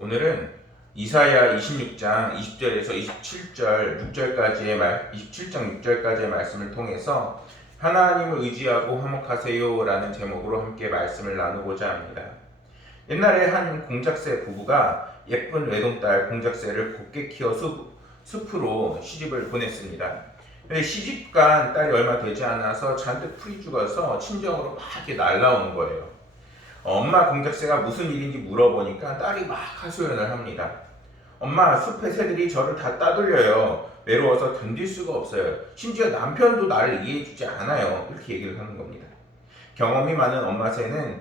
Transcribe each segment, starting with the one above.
오늘은 이사야 26장 20절에서 27장 6절까지의 말씀을 통해서 하나님을 의지하고 화목하세요 라는 제목으로 함께 말씀을 나누고자 합니다. 옛날에 한 공작새 부부가 예쁜 외동딸 공작새를 곱게 키워 숲으로 시집을 보냈습니다. 근데 시집간 딸이 얼마 되지 않아서 잔뜩 풀이 죽어서 친정으로 막 이렇게 날라오는 거예요. 엄마 공작새가 무슨 일인지 물어보니까 딸이 막 하소연을 합니다. 엄마, 숲의 새들이 저를 다 따돌려요. 외로워서 견딜 수가 없어요. 심지어 남편도 나를 이해해주지 않아요. 이렇게 얘기를 하는 겁니다. 경험이 많은 엄마 새는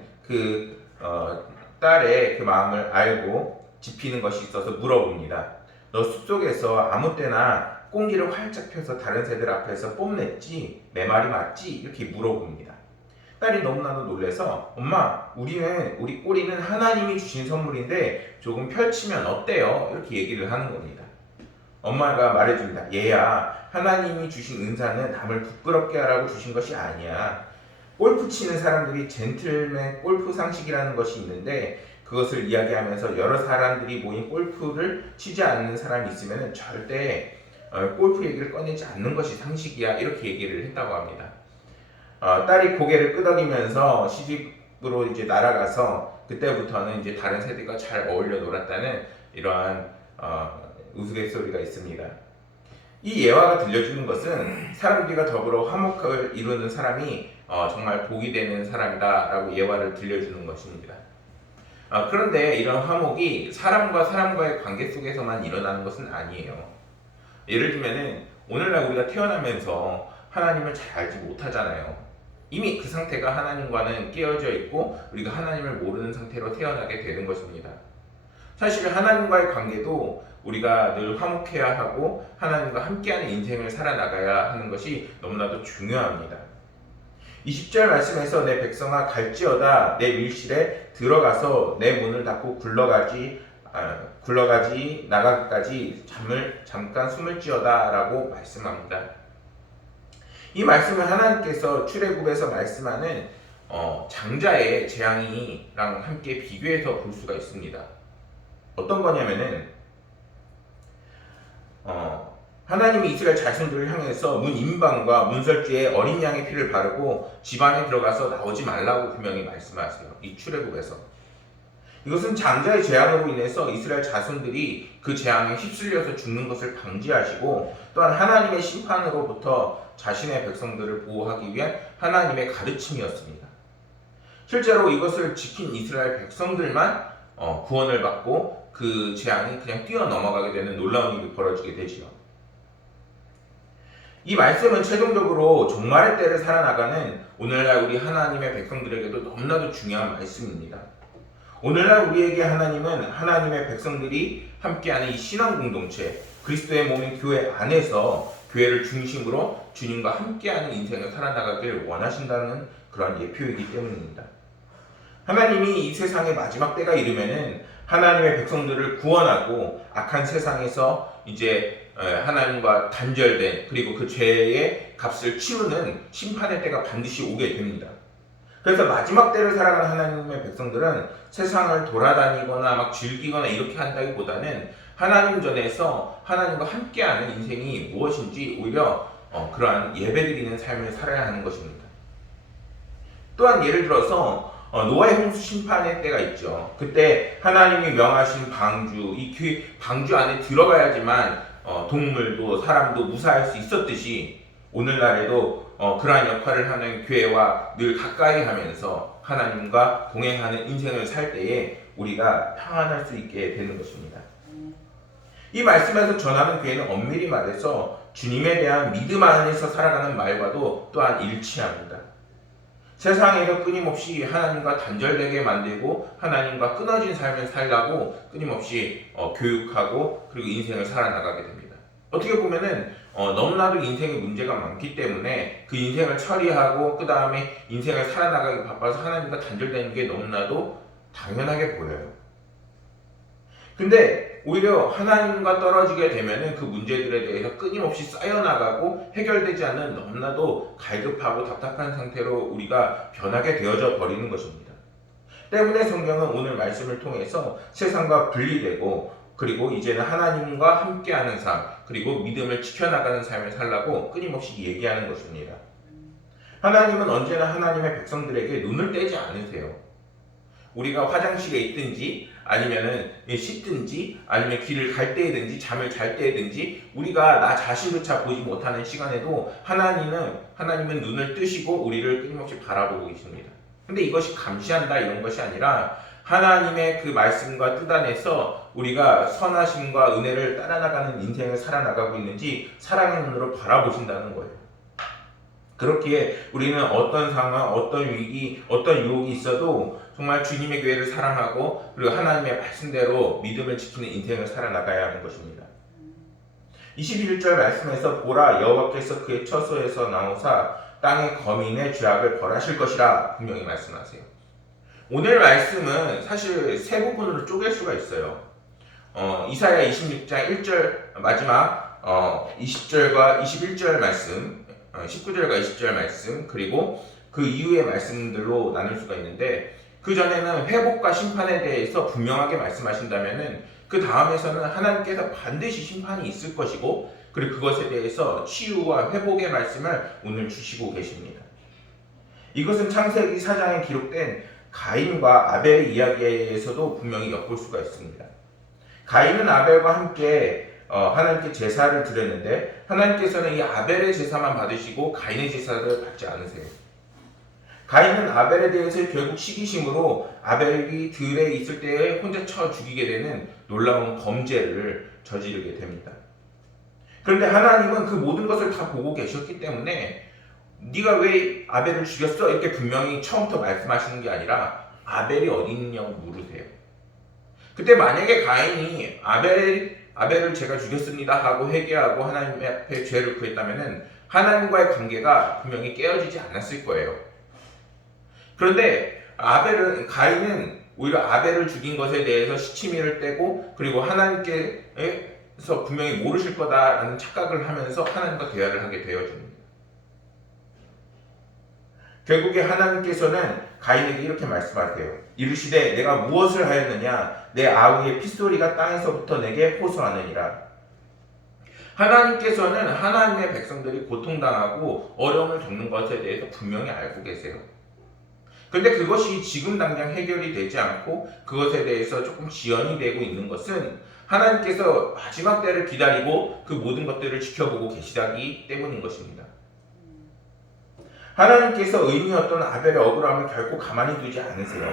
딸의 그 마음을 알고 짚히는 것이 있어서 물어봅니다. 너 숲속에서 아무 때나 꽁지를 활짝 펴서 다른 새들 앞에서 뽐냈지? 내 말이 맞지? 이렇게 물어봅니다. 딸이 너무나도 놀라서 엄마, 우리 꼬리는 하나님이 주신 선물인데 조금 펼치면 어때요? 이렇게 얘기를 하는 겁니다. 엄마가 말해줍니다. 얘야, 하나님이 주신 은사는 남을 부끄럽게 하라고 주신 것이 아니야. 골프 치는 사람들이 젠틀맨 골프 상식이라는 것이 있는데 그것을 이야기하면서 여러 사람들이 모인 골프를 치지 않는 사람이 있으면 절대 골프 얘기를 꺼내지 않는 것이 상식이야. 이렇게 얘기를 했다고 합니다. 딸이 고개를 끄덕이면서 시집으로 이제 날아가서 그때부터는 이제 다른 새들과 잘 어울려 놀았다는 이러한 우스갯소리가 있습니다. 이 예화가 들려주는 것은 사람들과 더불어 화목을 이루는 사람이 정말 복이 되는 사람이다라고 예화를 들려주는 것입니다. 그런데 이런 화목이 사람과 사람과의 관계 속에서만 일어나는 것은 아니에요. 예를 들면은 오늘날 우리가 태어나면서 하나님을 잘 알지 못하잖아요. 이미 그 상태가 하나님과는 깨어져 있고 우리가 하나님을 모르는 상태로 태어나게 되는 것입니다. 사실 하나님과의 관계도 우리가 늘 화목해야 하고 하나님과 함께하는 인생을 살아나가야 하는 것이 너무나도 중요합니다. 20절 말씀에서 내 백성아 갈지어다 내 밀실에 들어가서 내 문을 닫고 굴러가지 나가기까지 잠깐 숨을 지어다 라고 말씀합니다. 이 말씀을 하나님께서 출애굽에서 말씀하는 장자의 재앙이랑 함께 비교해서 볼 수가 있습니다. 어떤 거냐면은 하나님이 이스라엘 자손들을 향해서 문 임방과 문설주에 어린 양의 피를 바르고 집 안에 들어가서 나오지 말라고 분명히 말씀하세요. 이 출애굽에서. 이것은 장자의 재앙으로 인해서 이스라엘 자손들이 그 재앙에 휩쓸려서 죽는 것을 방지하시고 또한 하나님의 심판으로부터 자신의 백성들을 보호하기 위한 하나님의 가르침이었습니다. 실제로 이것을 지킨 이스라엘 백성들만 구원을 받고 그 재앙이 그냥 뛰어넘어가게 되는 놀라운 일이 벌어지게 되지요. 이 말씀은 최종적으로 종말의 때를 살아나가는 오늘날 우리 하나님의 백성들에게도 너무나도 중요한 말씀입니다. 오늘날 우리에게 하나님은 하나님의 백성들이 함께하는 이 신앙 공동체, 그리스도의 몸인 교회 안에서 교회를 중심으로 주님과 함께하는 인생을 살아나가길 원하신다는 그런 예표이기 때문입니다. 하나님이 이 세상의 마지막 때가 이르면은 하나님의 백성들을 구원하고 악한 세상에서 이제 하나님과 단절된 그리고 그 죄의 값을 치르는 심판의 때가 반드시 오게 됩니다. 그래서 마지막 때를 살아가는 하나님의 백성들은 세상을 돌아다니거나 막 즐기거나 이렇게 한다기보다는 하나님 전에서 하나님과 함께하는 인생이 무엇인지 오히려 그러한 예배드리는 삶을 살아야 하는 것입니다. 또한 예를 들어서 노아의 홍수 심판의 때가 있죠. 그때 하나님이 명하신 방주, 이 방주 안에 들어가야지만 동물도 사람도 무사할 수 있었듯이 오늘날에도 그러한 역할을 하는 교회와 늘 가까이 하면서 하나님과 동행하는 인생을 살 때에 우리가 평안할 수 있게 되는 것입니다. 이 말씀에서 전하는 교회는 엄밀히 말해서 주님에 대한 믿음 안에서 살아가는 말과도 또한 일치합니다. 세상에서 끊임없이 하나님과 단절되게 만들고 하나님과 끊어진 삶을 살라고 끊임없이 교육하고 그리고 인생을 살아나가게 됩니다. 어떻게 보면은 너무나도 인생에 문제가 많기 때문에 그 인생을 처리하고 그 다음에 인생을 살아나가기 바빠서 하나님과 단절되는 게 너무나도 당연하게 보여요. 근데 오히려 하나님과 떨어지게 되면은 그 문제들에 대해서 끊임없이 쌓여나가고 해결되지 않는 너무나도 갈급하고 답답한 상태로 우리가 변하게 되어져 버리는 것입니다. 때문에 성경은 오늘 말씀을 통해서 세상과 분리되고 그리고 이제는 하나님과 함께하는 삶 그리고 믿음을 지켜나가는 삶을 살라고 끊임없이 얘기하는 것입니다. 하나님은 언제나 하나님의 백성들에게 눈을 떼지 않으세요. 우리가 화장실에 있든지 아니면은 씻든지 아니면 길을 갈 때든지 잠을 잘 때든지 우리가 나 자신조차 보지 못하는 시간에도 하나님은 눈을 뜨시고 우리를 끊임없이 바라보고 계십니다. 근데 이것이 감시한다 이런 것이 아니라 하나님의 그 말씀과 뜻 안에서 우리가 선하심과 은혜를 따라 나가는 인생을 살아나가고 있는지 사랑의 눈으로 바라보신다는 거예요. 그렇기에 우리는 어떤 상황, 어떤 위기, 어떤 유혹이 있어도 정말 주님의 교회를 사랑하고 그리고 하나님의 말씀대로 믿음을 지키는 인생을 살아나가야 하는 것입니다. 21절 말씀에서 보라 여호와께서 그의 처소에서 나오사 땅의 거민의 죄악을 벌하실 것이라 분명히 말씀하세요. 오늘 말씀은 사실 세 부분으로 쪼갤 수가 있어요. 이사야 26장 1절 마지막 20절과 21절 말씀 19절과 20절 말씀 그리고 그 이후의 말씀들로 나눌 수가 있는데 그 전에는 회복과 심판에 대해서 분명하게 말씀하신다면은 그 다음에서는 하나님께서 반드시 심판이 있을 것이고 그리고 그것에 대해서 치유와 회복의 말씀을 오늘 주시고 계십니다. 이것은 창세기 4장에 기록된 가인과 아벨의 이야기에서도 분명히 엿볼 수가 있습니다. 가인은 아벨과 함께 하나님께 제사를 드렸는데 하나님께서는 이 아벨의 제사만 받으시고 가인의 제사를 받지 않으세요. 가인은 아벨에 대해서 결국 시기심으로 아벨이 들에 있을 때에 혼자 쳐 죽이게 되는 놀라운 범죄를 저지르게 됩니다. 그런데 하나님은 그 모든 것을 다 보고 계셨기 때문에 네가 왜 아벨을 죽였어? 이렇게 분명히 처음부터 말씀하시는 게 아니라 아벨이 어디 있느냐고 물으세요. 그때 만약에 가인이 아벨을 제가 죽였습니다 하고 회개하고 하나님 앞에 죄를 구했다면 하나님과의 관계가 분명히 깨어지지 않았을 거예요. 그런데 가인은 오히려 아벨을 죽인 것에 대해서 시치미를 떼고 그리고 하나님께서 분명히 모르실 거다라는 착각을 하면서 하나님과 대화를 하게 되어집니다. 결국에 하나님께서는 가인에게 이렇게 말씀하세요. 이르시되 내가 무엇을 하였느냐 내 아우의 핏소리가 땅에서부터 내게 호소하느니라. 하나님께서는 하나님의 백성들이 고통당하고 어려움을 겪는 것에 대해서 분명히 알고 계세요. 그런데 그것이 지금 당장 해결이 되지 않고 그것에 대해서 조금 지연이 되고 있는 것은 하나님께서 마지막 때를 기다리고 그 모든 것들을 지켜보고 계시다기 때문인 것입니다. 하나님께서 의인이었던 아벨의 억울함을 결코 가만히 두지 않으세요.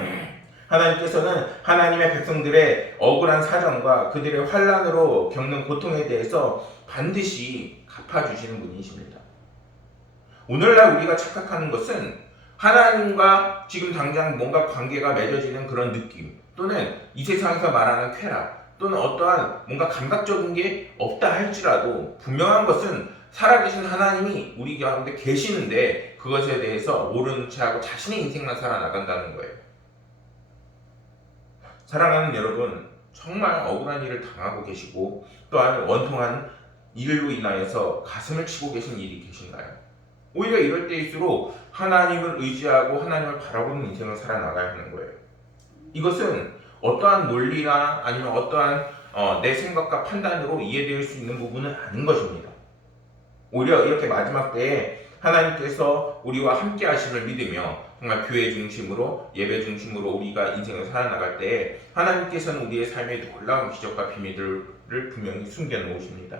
하나님께서는 하나님의 백성들의 억울한 사정과 그들의 환난으로 겪는 고통에 대해서 반드시 갚아주시는 분이십니다. 오늘날 우리가 착각하는 것은 하나님과 지금 당장 뭔가 관계가 맺어지는 그런 느낌 또는 이 세상에서 말하는 쾌락 또는 어떠한 뭔가 감각적인 게 없다 할지라도 분명한 것은 살아계신 하나님이 우리 가운데 계시는데 그것에 대해서 모르는 채하고 자신의 인생만 살아나간다는 거예요. 사랑하는 여러분, 정말 억울한 일을 당하고 계시고 또한 원통한 일로 인하여서 가슴을 치고 계신 일이 계신가요? 오히려 이럴 때일수록 하나님을 의지하고 하나님을 바라보는 인생을 살아나가야 하는 거예요. 이것은 어떠한 논리나 아니면 어떠한 내 생각과 판단으로 이해될 수 있는 부분은 아닌 것입니다. 오히려 이렇게 마지막 때에 하나님께서 우리와 함께 하심을 믿으며 정말 교회 중심으로 예배 중심으로 우리가 인생을 살아나갈 때에 하나님께서는 우리의 삶에 놀라운 기적과 비밀들을 분명히 숨겨놓으십니다.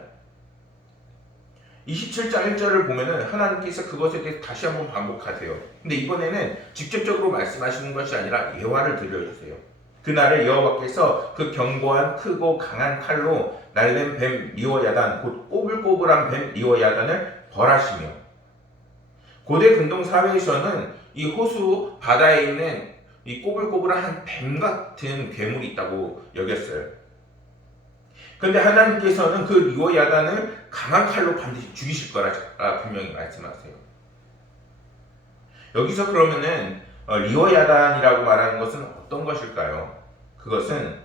27장 1절을 보면은 하나님께서 그것에 대해서 다시 한번 반복하세요. 근데 이번에는 직접적으로 말씀하시는 것이 아니라 예화를 들려주세요. 그날에 여호와께서 그 견고한 크고 강한 칼로 날랜 뱀 리워야단 곧 꼬불꼬불한 뱀 리워야단을 벌하시며 고대 근동 사회에서는 이 호수 바다에 있는 이 꼬불꼬불한 뱀 같은 괴물이 있다고 여겼어요. 그런데 하나님께서는 그 리워야단을 강한 칼로 반드시 죽이실 거라 분명히 말씀하세요. 여기서 그러면은 리워야단이라고 말하는 것은 어떤 것일까요? 그것은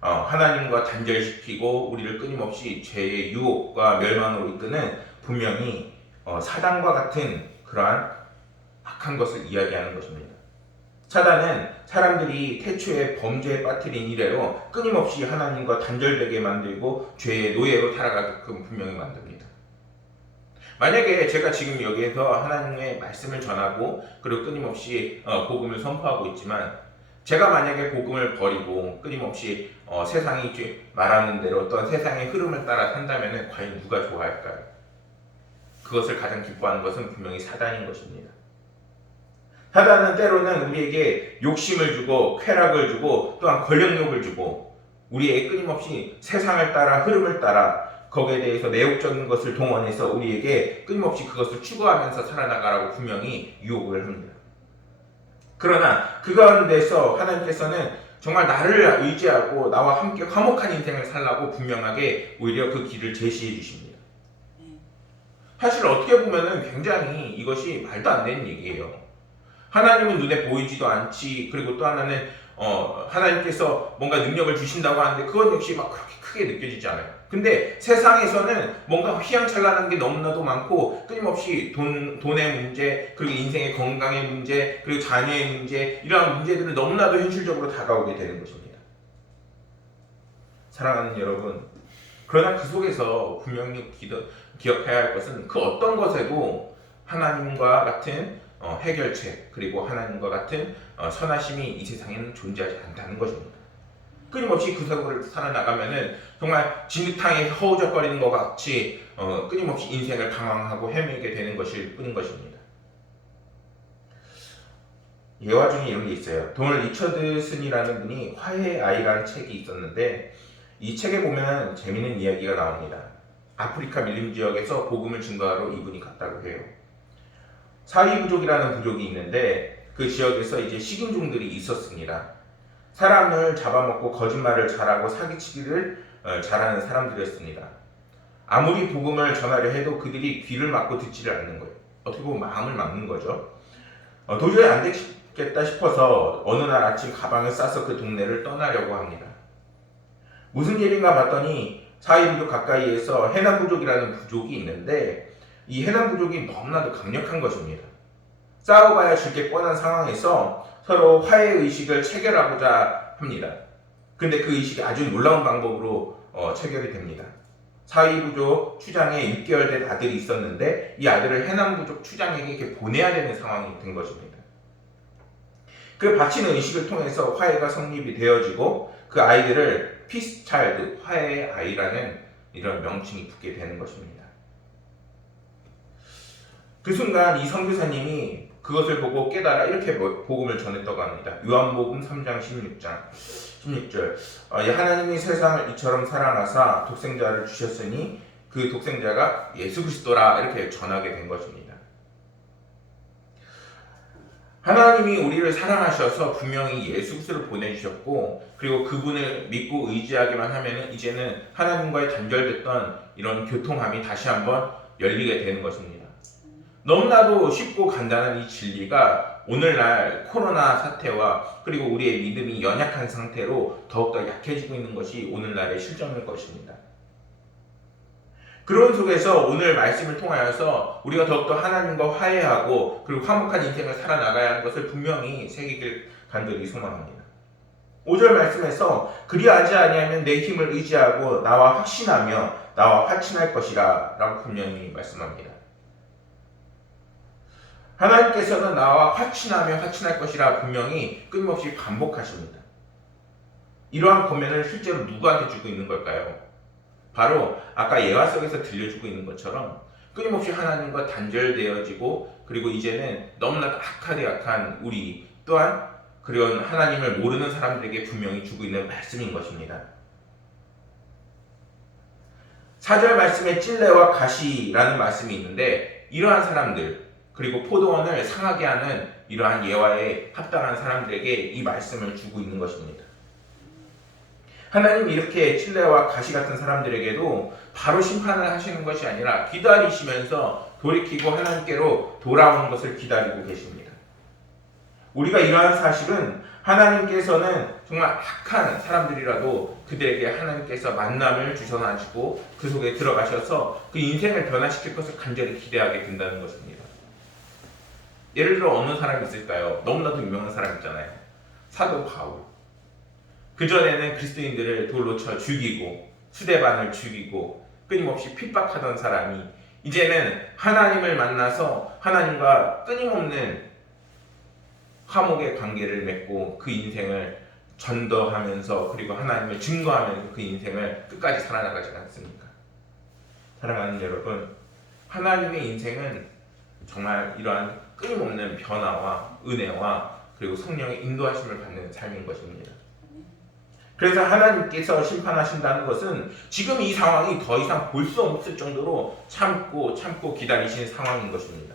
하나님과 단절시키고 우리를 끊임없이 죄의 유혹과 멸망으로 이끄는 분명히 사단과 같은 그러한 악한 것을 이야기하는 것입니다. 사단은 사람들이 태초에 범죄에 빠뜨린 이래로 끊임없이 하나님과 단절되게 만들고 죄의 노예로 살아가게끔 분명히 만듭니다. 만약에 제가 지금 여기에서 하나님의 말씀을 전하고 그리고 끊임없이 복음을 선포하고 있지만 제가 만약에 복음을 버리고 끊임없이 세상이 말하는 대로 어떤 세상의 흐름을 따라 산다면 과연 누가 좋아할까요? 그것을 가장 기뻐하는 것은 분명히 사단인 것입니다. 사단은 때로는 우리에게 욕심을 주고 쾌락을 주고 또한 권력욕을 주고 우리에게 끊임없이 세상을 따라 흐름을 따라 거기에 대해서 매혹적인 것을 동원해서 우리에게 끊임없이 그것을 추구하면서 살아나가라고 분명히 유혹을 합니다. 그러나 그 가운데서 하나님께서는 정말 나를 의지하고 나와 함께 화목한 인생을 살라고 분명하게 오히려 그 길을 제시해 주십니다. 사실 어떻게 보면 굉장히 이것이 말도 안 되는 얘기예요. 하나님은 눈에 보이지도 않지. 그리고 또 하나는 하나님께서 뭔가 능력을 주신다고 하는데 그건 역시 막 그렇게 크게 느껴지지 않아요. 근데 세상에서는 뭔가 휘황찬란한 게 너무나도 많고 끊임없이 돈의 문제, 그리고 인생의 건강의 문제, 그리고 자녀의 문제, 이러한 문제들은 너무나도 현실적으로 다가오게 되는 것입니다. 사랑하는 여러분, 그러나 그 속에서 분명히 기억해야 할 것은 그 어떤 것에도 하나님과 같은 해결책, 그리고 하나님과 같은 선하심이 이 세상에는 존재하지 않다는 것입니다. 끊임없이 그 속을 살아나가면은 정말 진흙탕에 허우적거리는 것 같이 끊임없이 인생을 방황하고 헤매게 되는 것일 뿐인 것입니다. 예화 중에 이런 게 있어요. 도널 리처드슨이라는 분이 화해의 아이라는 책이 있었는데 이 책에 보면 재미있는 이야기가 나옵니다. 아프리카 밀림 지역에서 복음을 증거하러 이분이 갔다고 해요. 사위 부족이라는 부족이 있는데 그 지역에서 이제 식인종들이 있었습니다. 사람을 잡아먹고 거짓말을 잘하고 사기치기를 잘하는 사람들이었습니다. 아무리 복음을 전하려 해도 그들이 귀를 막고 듣지를 않는 거예요. 어떻게 보면 마음을 막는 거죠. 도저히 안 되겠다 싶어서 어느 날 아침 가방을 싸서 그 동네를 떠나려고 합니다. 무슨 일인가 봤더니 사위 부족 가까이에서 해남 부족이라는 부족이 있는데 이 해남 부족이 너무나도 강력한 것입니다. 싸워봐야 질 게 뻔한 상황에서 서로 화해 의식을 체결하고자 합니다. 근데 그 의식이 아주 놀라운 방법으로 체결이 됩니다. 사위 부족 추장에 6개월 된 아들이 있었는데 이 아들을 해남 부족 추장에게 이렇게 보내야 되는 상황이 된 것입니다. 그 바치는 의식을 통해서 화해가 성립이 되어지고 그 아이들을 피스 차일드, 화해의 아이라는 이런 명칭이 붙게 되는 것입니다. 그 순간 이 선교사님이 그것을 보고 깨달아 이렇게 복음을 전했다고 합니다. 요한복음 3장 16절 하나님이 세상을 이처럼 사랑하사 독생자를 주셨으니 그 독생자가 예수 그리스도라 이렇게 전하게 된 것입니다. 하나님이 우리를 사랑하셔서 분명히 예수 그리스도를 보내주셨고 그리고 그분을 믿고 의지하기만 하면 이제는 하나님과의 단절됐던 이런 교통함이 다시 한번 열리게 되는 것입니다. 너무나도 쉽고 간단한 이 진리가 오늘날 코로나 사태와 그리고 우리의 믿음이 연약한 상태로 더욱더 약해지고 있는 것이 오늘날의 실정일 것입니다. 그런 속에서 오늘 말씀을 통하여서 우리가 더욱더 하나님과 화해하고 그리고 화목한 인생을 살아나가야 하는 것을 분명히 새기길 간절히 소망합니다. 5절 말씀에서 그리하지 아니하면 내 힘을 의지하고 나와 확신하며 나와 화친할 것이라 라고 분명히 말씀합니다. 하나님께서는 나와 화친하며 화친할 것이라 분명히 끊임없이 반복하십니다. 이러한 권면을 실제로 누구한테 주고 있는 걸까요? 바로 아까 예화 속에서 들려주고 있는 것처럼 끊임없이 하나님과 단절되어지고 그리고 이제는 너무나도 악한 우리 또한 그리고 하나님을 모르는 사람들에게 분명히 주고 있는 말씀인 것입니다. 4절 말씀에 찔레와 가시라는 말씀이 있는데 이러한 사람들 그리고 포도원을 상하게 하는 이러한 예화에 합당한 사람들에게 이 말씀을 주고 있는 것입니다. 하나님이 이렇게 찔레와 가시 같은 사람들에게도 바로 심판을 하시는 것이 아니라 기다리시면서 돌이키고 하나님께로 돌아오는 것을 기다리고 계십니다. 우리가 이러한 사실은 하나님께서는 정말 악한 사람들이라도 그들에게 하나님께서 만남을 주셔가지고 그 속에 들어가셔서 그 인생을 변화시킬 것을 간절히 기대하게 된다는 것입니다. 예를 들어 어느 사람이 있을까요? 너무나도 유명한 사람 있잖아요. 사도 바울. 그전에는 그리스도인들을 돌로 쳐 죽이고 수데반을 죽이고 끊임없이 핍박하던 사람이 이제는 하나님을 만나서 하나님과 끊임없는 화목의 관계를 맺고 그 인생을 전도하면서 그리고 하나님을 증거하면서 그 인생을 끝까지 살아나가지 않습니까? 사랑하는 여러분, 하나님의 인생은 정말 이러한 끊임없는 변화와 은혜와 그리고 성령의 인도하심을 받는 삶인 것입니다. 그래서 하나님께서 심판하신다는 것은 지금 이 상황이 더 이상 볼 수 없을 정도로 참고 기다리시는 상황인 것입니다.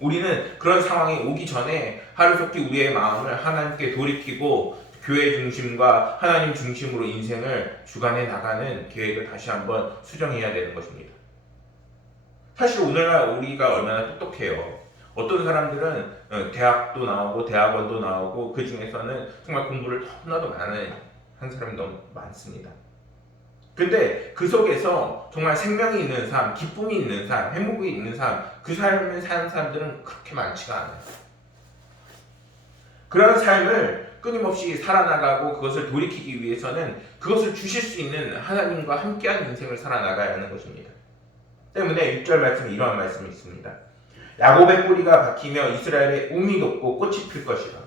우리는 그런 상황이 오기 전에 하루속히 우리의 마음을 하나님께 돌이키고 교회 중심과 하나님 중심으로 인생을 주관해 나가는 계획을 다시 한번 수정해야 되는 것입니다. 사실 오늘날 우리가 얼마나 똑똑해요. 어떤 사람들은 대학도 나오고 대학원도 나오고 그 중에서는 정말 공부를 너무나도 많은 한 사람이 너무 많습니다. 근데 그 속에서 정말 생명이 있는 삶, 기쁨이 있는 삶, 행복이 있는 삶, 그 삶을 사는 사람들은 그렇게 많지가 않아요. 그런 삶을 끊임없이 살아나가고 그것을 돌이키기 위해서는 그것을 주실 수 있는 하나님과 함께하는 인생을 살아나가야 하는 것입니다. 때문에 6절 말씀에 이러한 말씀이 있습니다. 야곱의 뿌리가 박히며 이스라엘의 움이 돋고 꽃이 필 것이라.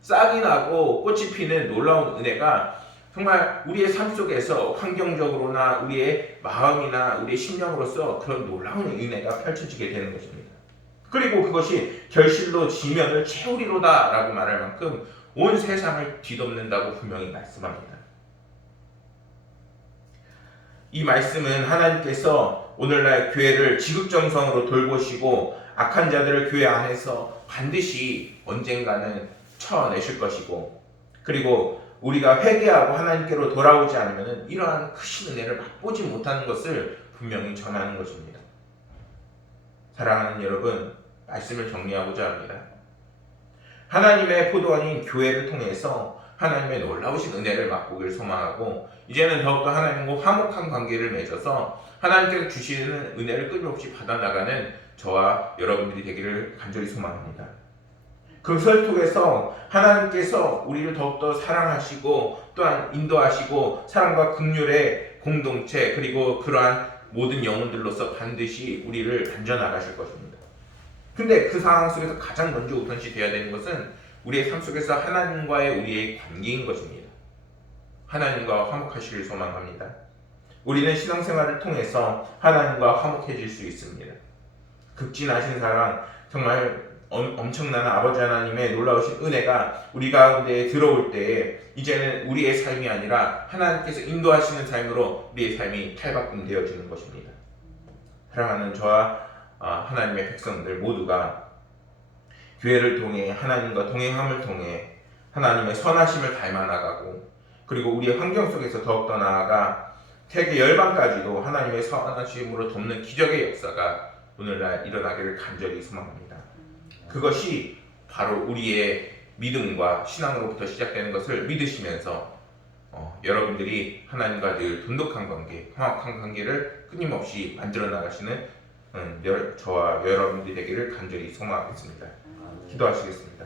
싹이 나고 꽃이 피는 놀라운 은혜가 정말 우리의 삶 속에서 환경적으로나 우리의 마음이나 우리의 심령으로서 그런 놀라운 은혜가 펼쳐지게 되는 것입니다. 그리고 그것이 결실로 지면을 채우리로다 라고 말할 만큼 온 세상을 뒤덮는다고 분명히 말씀합니다. 이 말씀은 하나님께서 오늘날 교회를 지극정성으로 돌보시고 악한 자들을 교회 안에서 반드시 언젠가는 쳐내실 것이고, 그리고 우리가 회개하고 하나님께로 돌아오지 않으면 이러한 크신 은혜를 맛보지 못하는 것을 분명히 전하는 것입니다. 사랑하는 여러분, 말씀을 정리하고자 합니다. 하나님의 포도원인 교회를 통해서 하나님의 놀라우신 은혜를 맛보길 소망하고, 이제는 더욱더 하나님과 화목한 관계를 맺어서 하나님께서 주시는 은혜를 끊임없이 받아나가는 저와 여러분들이 되기를 간절히 소망합니다. 그 속에서 하나님께서 우리를 더욱더 사랑하시고 또한 인도하시고 사랑과 긍휼의 공동체, 그리고 그러한 모든 영혼들로서 반드시 우리를 단져나가실 것입니다. 근데 그 상황 속에서 가장 먼저 우선시 되어야 되는 것은 우리의 삶 속에서 하나님과의 우리의 관계인 것입니다. 하나님과 화목하시길 소망합니다. 우리는 신앙생활을 통해서 하나님과 화목해질 수 있습니다. 극진하신 사랑, 정말 엄청난 아버지 하나님의 놀라우신 은혜가 우리 가운데에 들어올 때에 이제는 우리의 삶이 아니라 하나님께서 인도하시는 삶으로 우리의 삶이 탈바꿈되어지는 것입니다. 사랑하는 저와 하나님의 백성들 모두가 교회를 통해 하나님과 동행함을 통해 하나님의 선하심을 닮아나가고, 그리고 우리의 환경 속에서 더욱더 나아가 세계 열방까지도 하나님의 선하심으로 돕는 기적의 역사가 오늘날 일어나기를 간절히 소망합니다. 그것이 바로 우리의 믿음과 신앙으로부터 시작되는 것을 믿으시면서 여러분들이 하나님과 늘 돈독한 관계, 화목한 관계를 끊임없이 만들어 나가시는 저와 여러분들이 되기를 간절히 소망하겠습니다. 기도하시겠습니다.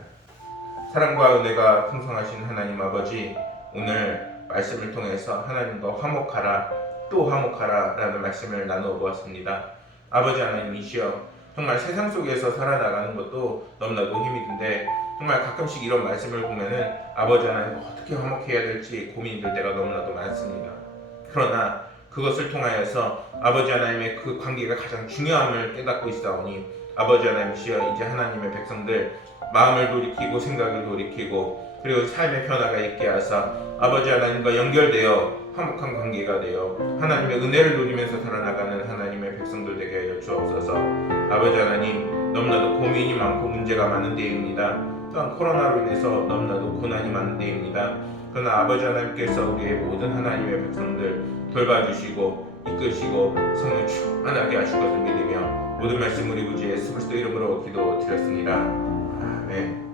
사랑과 은혜가 풍성하신 하나님 아버지, 오늘 말씀을 통해서 하나님과 화목하라, 또 화목하라 라는 말씀을 나누어 보았습니다. 아버지 하나님이시여, 정말 세상 속에서 살아나가는 것도 너무나도 힘이 든데 정말 가끔씩 이런 말씀을 보면은 아버지 하나님 어떻게 화목해야 될지 고민이 될 때가 너무나도 많습니다. 그러나 그것을 통하여서 아버지 하나님의 그 관계가 가장 중요함을 깨닫고 있사오니, 아버지 하나님이시여, 이제 하나님의 백성들 마음을 돌이키고 생각을 돌이키고 그리고 삶의 변화가 있게 하사 아버지 하나님과 연결되어 화목한 관계가 되어 하나님의 은혜를 누리면서 살아나가는 하나님의 백성들 되게 하여 주옵소서. 아버지 하나님, 너무나도 고민이 많고 문제가 많은 때입니다. 또한 코로나로 인해서 너무나도 고난이 많은 때입니다. 그러나 아버지 하나님께서 우리의 모든 하나님의 백성들 돌봐주시고 이끄시고 성령 충만하게 하실 것을 믿으며 모든 말씀 우리 구주 예수 그리스도 이름으로 기도드렸습니다. 아멘.